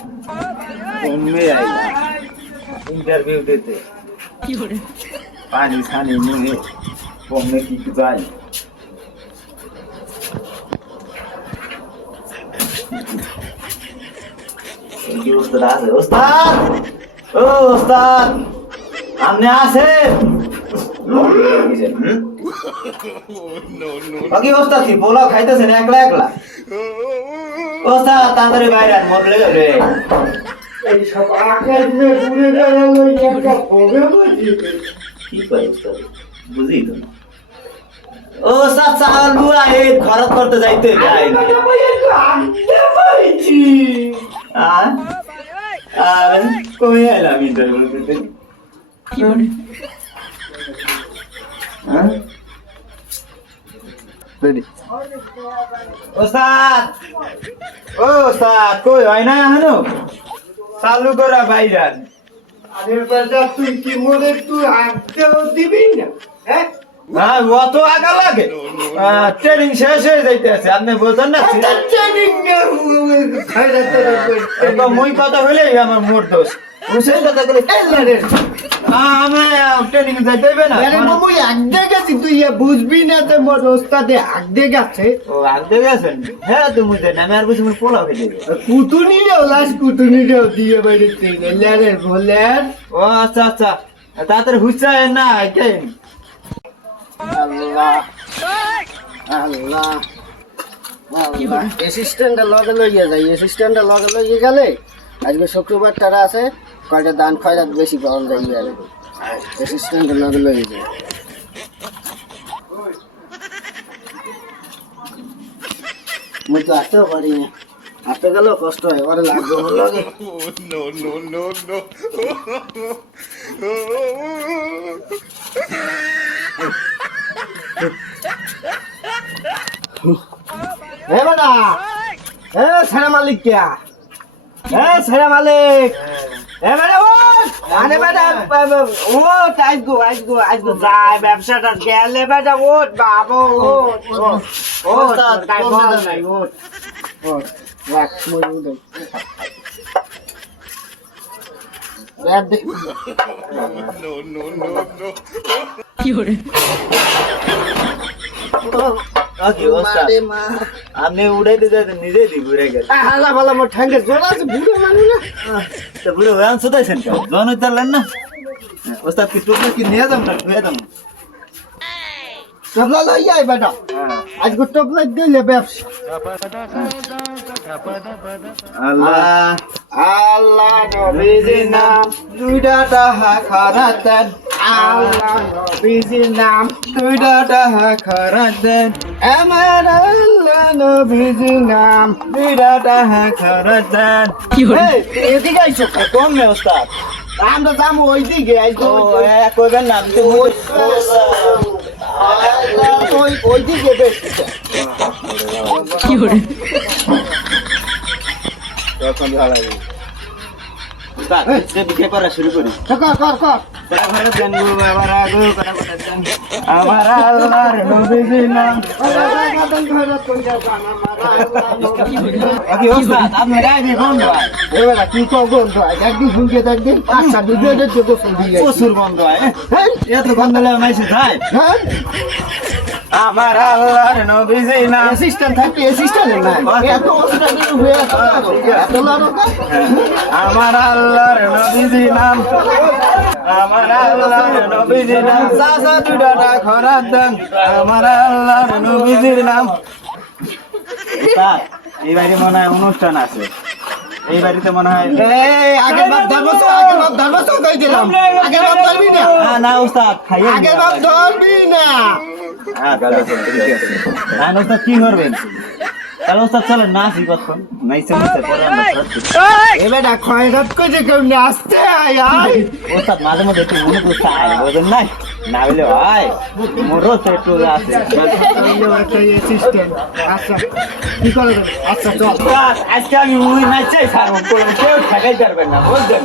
ঘুমে আইলা ইন্টারভিউ দিতে। পানি ছানি নিয়ে কমে কি যাই কি ওস্তাদ! ও ওস্তাদ! আপনি আছেন বাকি ওস্তাদ কি? পোলাও খাইতেছেন একলা একলা? ওস্তাদ তাড়াতাড়ি বাইরে আন, মরলে রে। এইসব আকাশ মেয়ে ঘুরে বেড়ালো একটা প্রবলেম হয়েছে। কি করে ওস্তাদ বুঝি তো না। ও ওস্তাদ চাল বুয়া এই খরচ করতে যাইতে যাই। আর আর কমে এলাম ইন্টারভিউ দিতে হ্যাঁ? রেডি ওস্তাদ! ও ওস্তাদ কই হয় না এখনও? চালু করা বাইরান আরে বেটা তুই কি মনে তুই আঁকতেও দিবি না হ্যাঁ? অত আগা লাগে? ট্রেনিং শেষ হয়ে যাইতেছে আপনি বলছেন না? ট্রেনিং খাইরাতে একদম মই কথা হইলে আমার মোর দোষ সেই কথা করে বুঝবি না যে মোর আগদে গেছে? ও হ্যাঁ আর কিছু পোলাও খেতে কুতুনি রেও লাস্ট কুতুনি রেও দিয়ে ও আচ্ছা আচ্ছা। তাড়াতাড়ি হুচ্ছায় না কেন আল্লাহ আল্লাহ। অ্যাসিস্ট্যান্টটা লগে লইয়া যাই অ্যাসিস্ট্যান্টটা লগে লইয়া গেলে আজকে শুক্রবার তারা আছে কয়টা দান খয়রাত বেশি পাওয়া যায় ইয়ারে অ্যাসিস্ট্যান্টটা লগে লইয়া যাই মুই তো আসতেও পারি না। আসতে গেলেও কষ্ট হয় এবারে লাগবে এ বেটা, এ ছেড়ে মালিক কিয়া এ ছেড়ে মালিক। এ আরে বেটা ও আজ গো আজ গো আজ গো। যায় ব্যবসাটা গেলে বেটা ও বাবা ও ও তাই বল নাই রাখ মই উদে কি অবস্থা। আপনি উড়াইতে যাইতে নিজেই দিব উড়ে গেল হালা ভালা মোর ঠ্যাঙ্গে জোর আছে বুড়ো মানুষ। না তো পুরো ওয়ান সুদাইছেন কেন? জন উতারলেন না? ওস্তাদ কি টুকরা কি নিয়ে যাম না ধুয়ে দাম টপলা লই যাই বেটা। আজকে টপলা দিলে ব্যবসা আল্লাহ আল্লাহ নবীজির নাম দুইটা টাহা খারা দেন আল্লাহ নবীজির নাম দুইটা টাহা খারা দেন আমার আল্লাহ নবীজির নাম দুইটা টাহা খারা দেন এই, তুই এদিকে আইছো কোন ওস্তাদ আমরা যাব ওই দিকে আইছো ও কইবেন না ওই ওই দিকে ভালো সে বিকে করা শুরু করি। কর কর কর। করা ঘরে দেন গো বাবার আগো করা ঘরে দেন আমার আল্লাহর নবীজির নাম কি কি কো গন্ধ একদিন শুনকে একদিন পাঁচটা দুধের প্রচুর গন্ধ হয়। এত গন্ধ লাগে মাইসে খায় হ্যাঁ। আমার আল্লাহর নবীজির নাম অ্যাসিস্ট্যান্ট থাকতে অ্যাসিস্ট্যান্ট না এত অস্ট্রেলিয়ান হয়ে এত আমার আল্লাহর নবীজির নাম আমার আল্লাহর নবীজির নাম সাসা দুডাটা খরাত দেন। আমার আল্লাহর নবীজির নাম। এই বাড়ি মনে হয় অনুষ্ঠান আছে। এই বাড়িতে মনে হয় এই আগের ধর্ম তো আগের বার ধর্ম তো কই দিলাম? আগের বার ধরবি না? না না উস্তাদ আগের বার ধরবি না। হ্যাঁ উস্তাদ কি করবেন? তাহলে উস্তাদ চলেন না আসি কখন। নাইসে নাইসে পরে আমরা। এবার খয়রাত করে আসতে? আয় আয়। ওস্তাদ মাঝে মধ্যে একটু মনে করতে আয় বোঝেন নাই? না বলে আয় মোরও তো একটু আছে। আচ্ছা কি করে আচ্ছা চল। আজকে আমি কেউ ঠেকাই পারবেন না বুঝলেন